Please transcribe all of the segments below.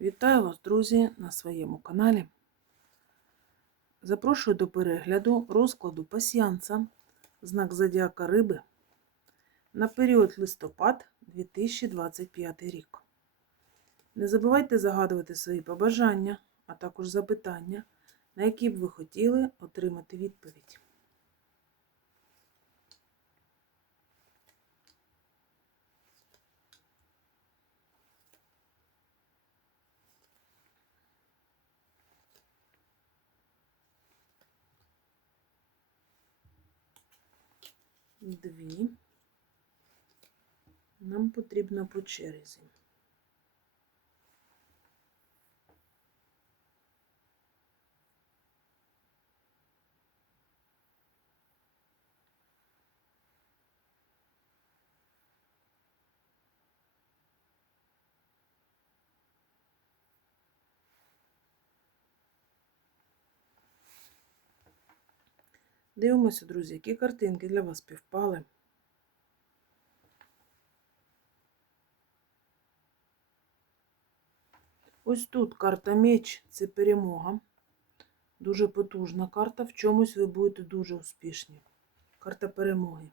Вітаю вас, друзі, на своєму каналі. Запрошую до перегляду розкладу пасіянца, знак Зодіака Риби на період листопад 2025 рік. Не забувайте загадувати свої побажання, а також запитання, на які б ви хотіли отримати відповідь. Дві. Нам потрібно по черзі. Дивимося, друзі, які картинки для вас співпали. Ось тут карта меч це перемога. Дуже потужна карта. В чомусь ви будете дуже успішні. Карта перемоги.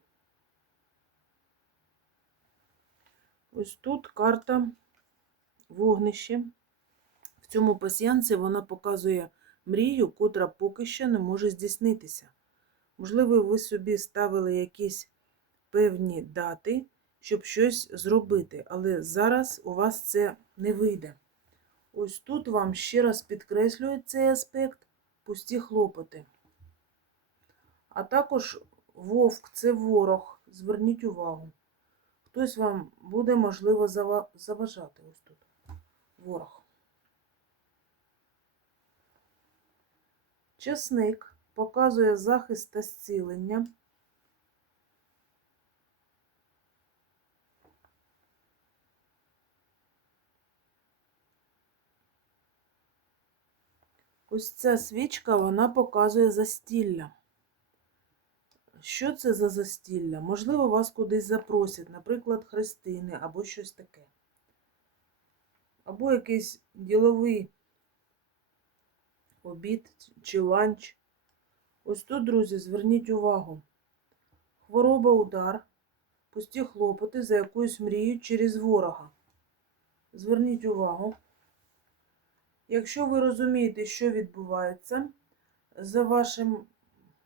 Ось тут карта вогнище. В цьому пасіянці вона показує мрію, котра поки що не може здійснитися. Можливо, ви собі ставили якісь певні дати, щоб щось зробити, але зараз у вас це не вийде. Ось тут вам ще раз підкреслюють цей аспект пусті хлопоти. А також вовк це ворог. Зверніть увагу. Хтось вам буде, можливо, заважати ось тут. Ворог. Часник показує захист та зцілення. Ось ця свічка, вона показує застілля. Що це за застілля? Можливо, вас кудись запросять, наприклад, хрестини або щось таке. Або якийсь діловий обід чи ланч. Ось тут, друзі, зверніть увагу. Хвороба, удар, пусті хлопоти за якоюсь мрією через ворога. Зверніть увагу. Якщо ви розумієте, що відбувається за, вашим,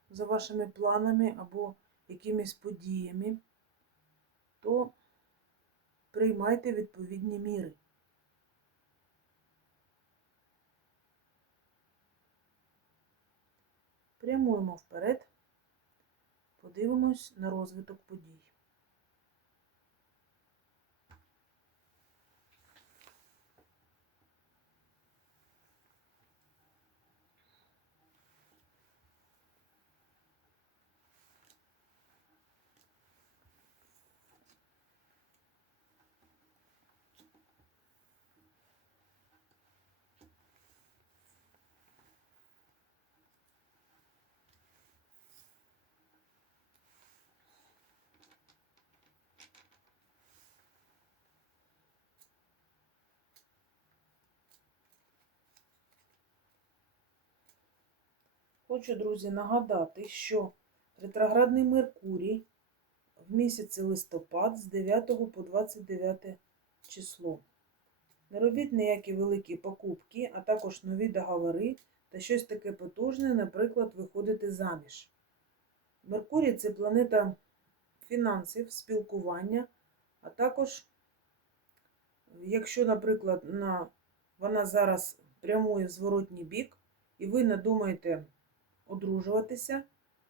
за вашими планами або якимись подіями, то приймайте відповідні міри. Прямуємо вперед, подивимось на розвиток подій. Хочу, друзі, нагадати, що ретроградний Меркурій в місяці листопад з 9 по 29 число. Не робіть ніякі великі покупки, а також нові договори та щось таке потужне, наприклад, виходити заміж. Меркурій це планета фінансів, спілкування, а також, якщо, наприклад, на, вона зараз прямує в зворотній бік, і ви надумаєте одружуватися,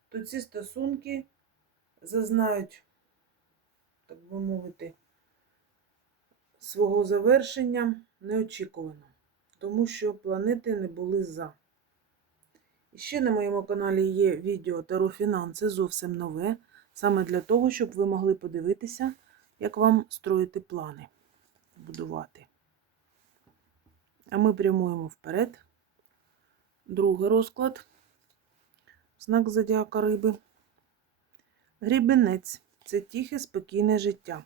то ці стосунки зазнають, так би мовити, свого завершення неочікувано, тому що планети не були за. І ще на моєму каналі є відео Таро Фінанси зовсім нове, саме для того, щоб ви могли подивитися, як вам строїти плани, будувати. А ми прямуємо вперед. Другий розклад знак зодіака риби. Грібенець це тихе, спокійне життя.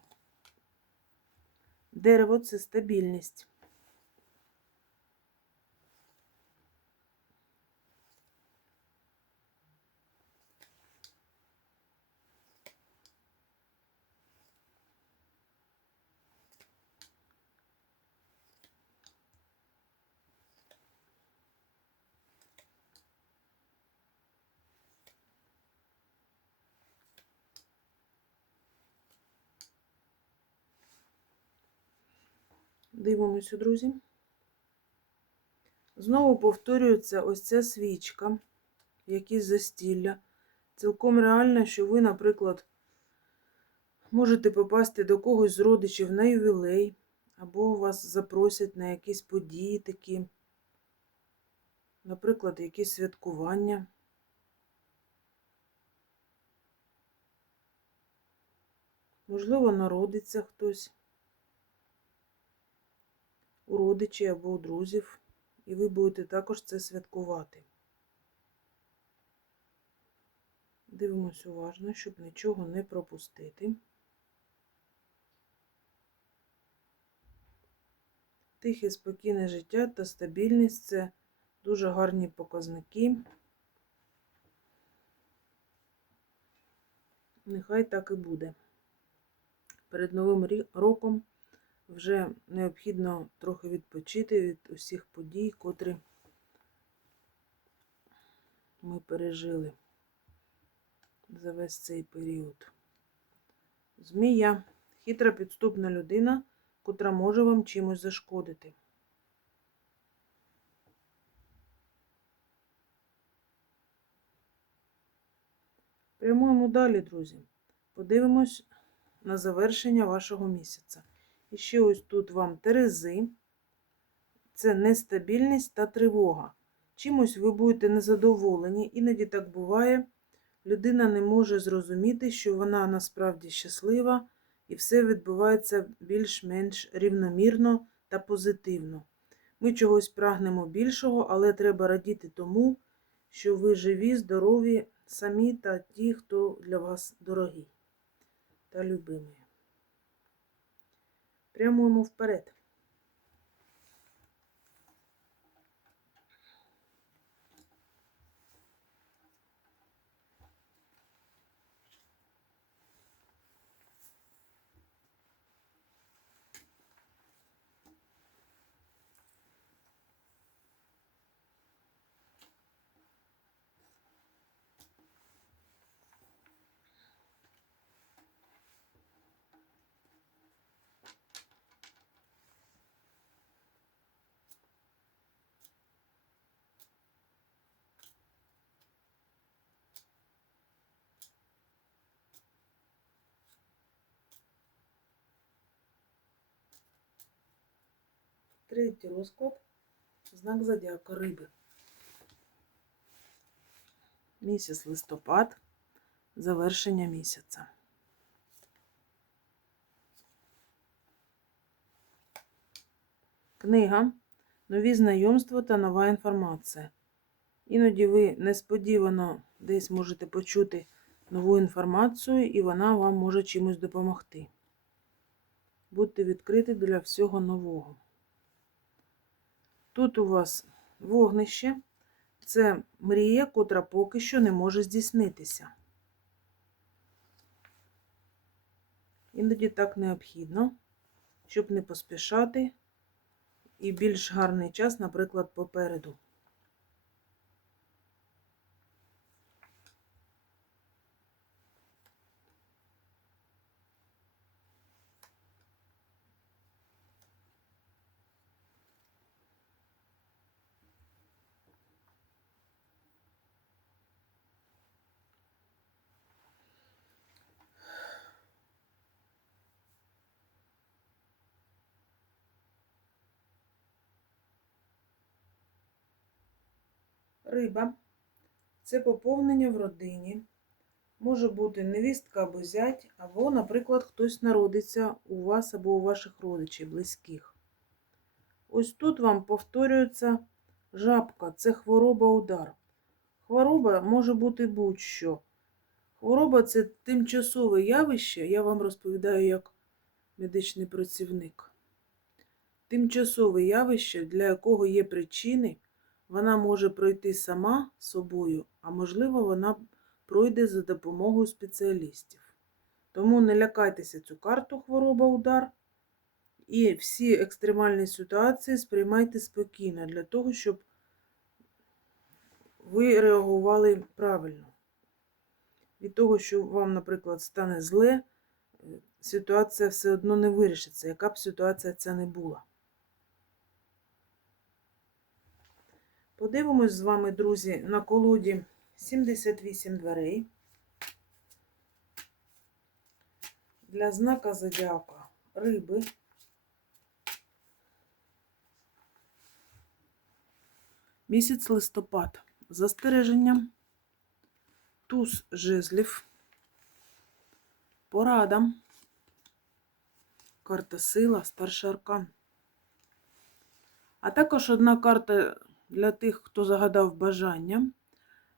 Дерево це стабільність. Дивимося, друзі. Знову повторюється ось ця свічка, якісь застілля. Цілком реально, що ви, наприклад, можете попасти до когось з родичів на ювілей, або вас запросять на якісь події такі, наприклад, якісь святкування. Можливо, народиться хтось у родичі або у друзів, і ви будете також це святкувати. Дивимось уважно, щоб нічого не пропустити. Тихе, спокійне життя та стабільність це дуже гарні показники. Нехай так і буде. Перед Новим роком вже необхідно трохи відпочити від усіх подій, котрі ми пережили за весь цей період. Змія хитра підступна людина, котра може вам чимось зашкодити. Прямуємо далі, друзі. Подивимось на завершення вашого місяця. І ще ось тут вам Терези. Це нестабільність та тривога. Чимось ви будете незадоволені, іноді так буває. Людина не може зрозуміти, що вона насправді щаслива, і все відбувається більш-менш рівномірно та позитивно. Ми чогось прагнемо більшого, але треба радіти тому, що ви живі, здорові, самі та ті, хто для вас дорогі та любимі. Прямуємо вперед. Третій розклад. Знак зодіака риби. Місяць листопад. Завершення місяця. Книга. Нові знайомства та нова інформація. Іноді ви несподівано десь можете почути нову інформацію, і вона вам може чимось допомогти. Будьте відкриті для всього нового. Тут у вас вогнище. Це мрія, котра поки що не може здійснитися. Іноді так необхідно, щоб не поспішати і більш гарний час, наприклад, попереду. Риба це поповнення в родині. Може бути невістка або зять, або, наприклад, хтось народиться у вас або у ваших родичів, близьких. Ось тут вам повторюється жабка це хвороба удар. Хвороба може бути будь-що. Хвороба це тимчасове явище, я вам розповідаю як медичний працівник. Тимчасове явище, для якого є причини, вона може пройти сама собою, а можливо, вона пройде за допомогою спеціалістів. Тому не лякайтеся цю карту хвороба удар. І всі екстремальні ситуації сприймайте спокійно для того, щоб ви реагували правильно. Від того, що вам, наприклад, стане зле, ситуація все одно не вирішиться, яка б ситуація ця не була. Подивимось з вами, друзі, на колоді 78 дверей. Для знака зодіака риби. Місяць листопад. Застереження. Туз жезлів. Порада. Карта сила, старший аркан. А також одна карта для тих, хто загадав бажання.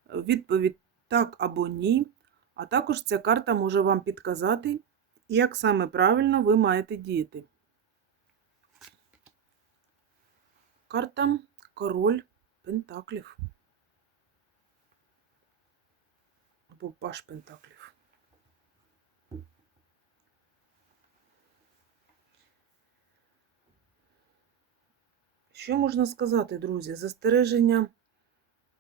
Відповідь так або ні. А також ця карта може вам підказати, як саме правильно ви маєте діяти. Карта Король Пентаклів. Або Паш Пентаклів. Що можна сказати, друзі? Застереження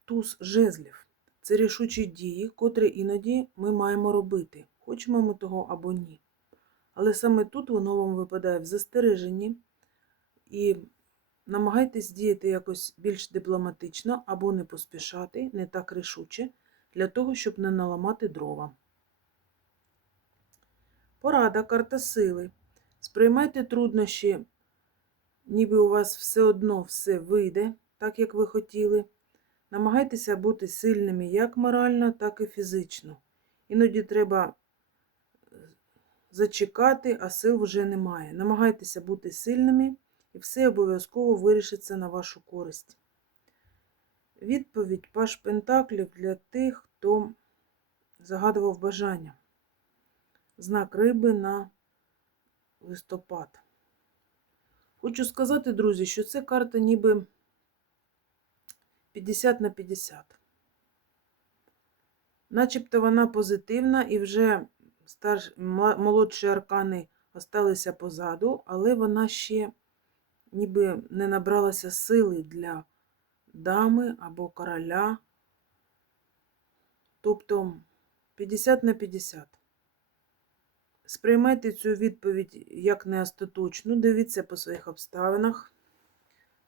туз жезлів. Це рішучі дії, котрі іноді ми маємо робити, хочемо ми того або ні. Але саме тут воно вам випадає в застереженні і намагайтесь діяти якось більш дипломатично або не поспішати, не так рішуче, для того, щоб не наламати дрова. Порада, карта сили. Сприймайте труднощі, ніби у вас все одно все вийде, так як ви хотіли. Намагайтеся бути сильними як морально, так і фізично. Іноді треба зачекати, а сил вже немає. Намагайтеся бути сильними, і все обов'язково вирішиться на вашу користь. Відповідь Паш Пентаклів для тих, хто загадував бажання. Знак риби на листопад. Хочу сказати, друзі, що це карта ніби 50 на 50. Начебто вона позитивна і вже старш... молодші аркани осталися позаду, але вона ще ніби не набралася сили для дами або короля. Тобто 50 на 50. Сприймайте цю відповідь як не остаточну, дивіться по своїх обставинах.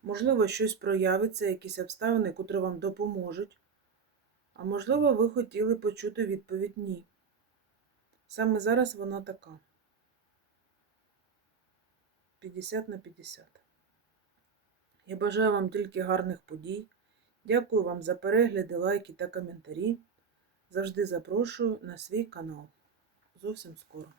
Можливо, щось проявиться, якісь обставини, котрі вам допоможуть. А можливо, ви хотіли почути відповідь ні. Саме зараз вона така. 50 на 50. Я бажаю вам тільки гарних подій. Дякую вам за перегляди, лайки та коментарі. Завжди запрошую на свій канал. Зовсім скоро.